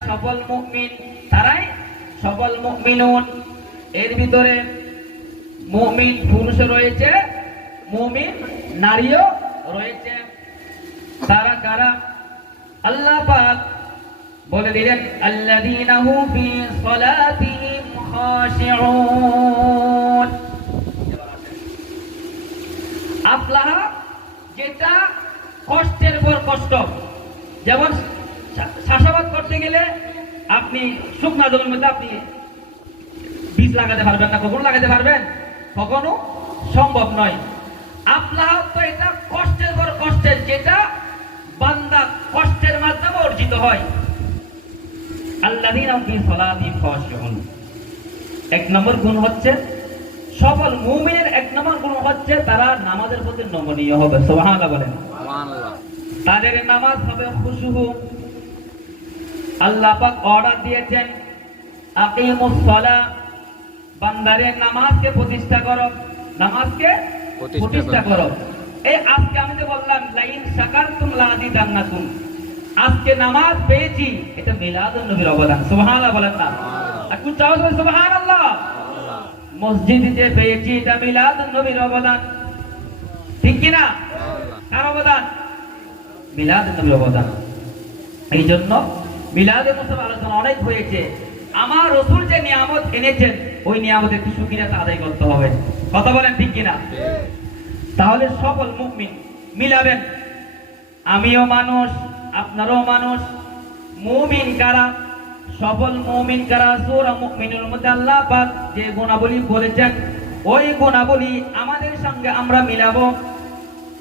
সফল মুমিন তারাই সফল মুমিনুন। এর ভিতরে মুমিন পুরুষ রয়েছে, মুমিন নারীও রয়েছে। তারা কারা? আল্লাহ পাক বলে দিলেন আল্লাযীনা হুম ফি সালাতিহিম খাশিউন। আফলাহ যেটা কষ্টের পর কষ্ট, যেমন চাষাবাদ করতে গেলে আপনি শুকনা জমির মধ্যে আপনি বীজ লাগাতে পারবেন না, কখনো লাগাতে পারবেন? কখনো সম্ভব নয়। আফলাহ তো এটা কষ্টের পর কষ্টের, যেটা বান্দা কষ্টের মাধ্যমে অর্জিত হয়। আল্লাযীনা ফি সালাতিহিম খাশিউন, এক নম্বর গুণ হচ্ছে সফল মুমিনের এক নম্বর গুণ হচ্ছে তারা নামাজের প্রতি নমনীয় হবে। সুবহানাল্লাহ বলেন। সুবহানাল্লাহ। তাদের নামাজ হবে খুশু। আল্লাহ পাক অর্ডার দিয়েছেন আকিমুস সালাহ, বান্দারে নামাজকে প্রতিষ্ঠা করো, নামাজকে প্রতিষ্ঠা করো। এই আজকে আমি যে বললাম লাইন শাকারতুম লাযিদান্নাকুম, আজকে নামাজ পেয়েছি, এটা মিলাদুন নবীর অবদান। সুবহানাল্লাহ বলেন না? একটু চাও সুবহানাল্লাহ। মসজিদে পেয়েছি, এটা মিলাদুন নবীর অবদান, ঠিক কি না? কার অবদান? মিলাদুন নবীর অবদান। এই জন্য মিলাদে মুসলিম আলোচনা অনেক হয়েছে। আমার রাসূল যে নিয়ামত এনেছেন ওই নিয়ামতের একটু শুকরিয়া আদায় করতে হবে। কথা বলেন ঠিক কিনা? তাহলে সফল মুমিন মিলাবেন। আমিও মানুষ, আপনারও মানুষ। মুমিন কারা? সফল মুমিন কারা? সূরা মুমিনুর মধ্যে আল্লাহ পাক যে গুণাবলী বলেছেন ওই গুণাবলী আমাদের সঙ্গে আমরা মিলাবো।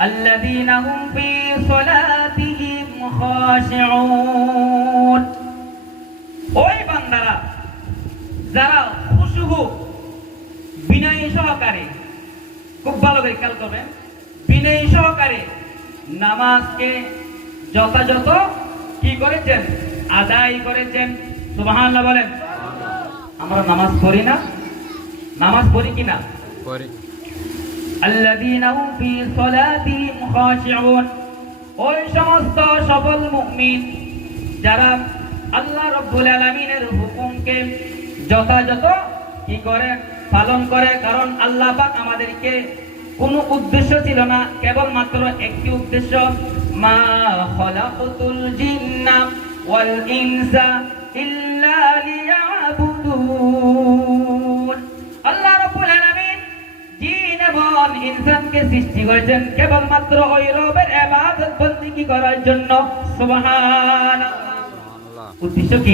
আল্লাযীনা হুম ফি সালাতিহিম খাশিউন, ওই বান্দারা যারা খুশু বিনয় সহকারে, খুব ভালো করে খেয়াল করবেন, বিনয় সহকারে নামাজকে যথাযথ কি করেছেন? আদায় করেছেন। সুবহানাল্লাহ বলেন। আমরা নামাজ পড়ি না? নামাজ পড়ি কিনা? পড়ি। আল্লাযীনা হুম ফি সালাতিহিম খাশিউন, ওই সমস্ত সফল মুমিন যারা আল্লাহ রাব্বুল আলামিনের হুকুমকে যথাযথ কি করে? পালন করে। কারণ আল্লাহ পাক আমাদেরকে কোনো উদ্দেশ্য ছিল না, কেবলমাত্র একটি উদ্দেশ্য, মা খালাকতুল জিন্না ওয়াল ইনসা ইল্লা লিয়াবুদুন। আল্লাহ রাব্বুল আলামিন জিন এবং ইনসানকে সৃষ্টি করেছেন কেবলমাত্র ওই রবের ইবাদত বন্দেগী করার জন্য। সুবহানাল্লাহ। উদ্দেশ্য কি?